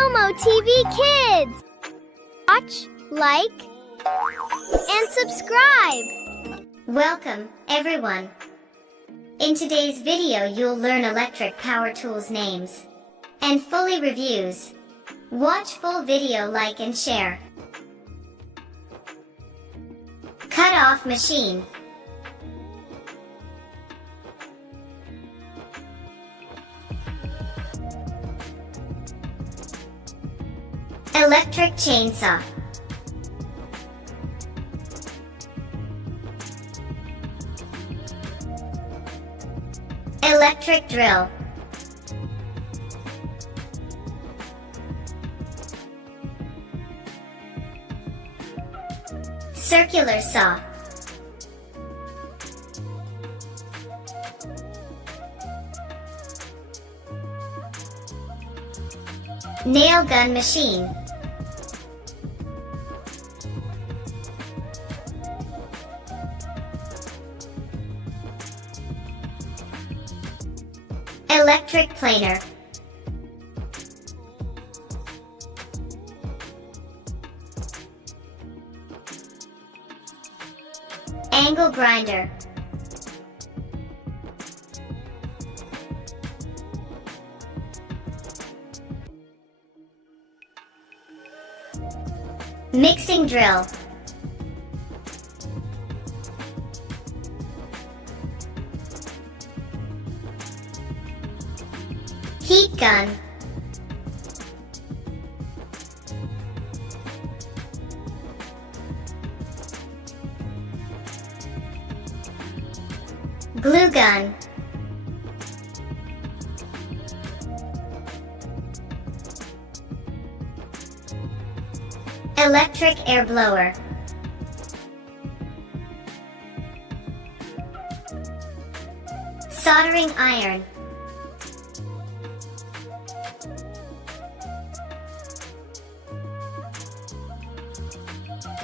Momo TV Kids! Watch, like, and subscribe! Welcome, everyone! In today's video you'll learn electric power tools names and fully reviews. Watch full video, like and share. Cut-off machine. Electric chainsaw. Electric drill. Circular saw. Nail gun machine. Electric planer. Angle grinder. Mixing drill. Heat gun. Glue gun. Electric air blower. Soldering iron.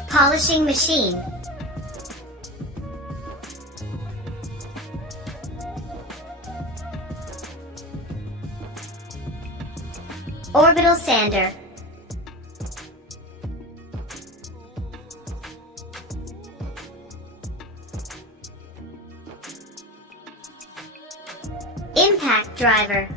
Polishing machine. Orbital sander. Impact driver.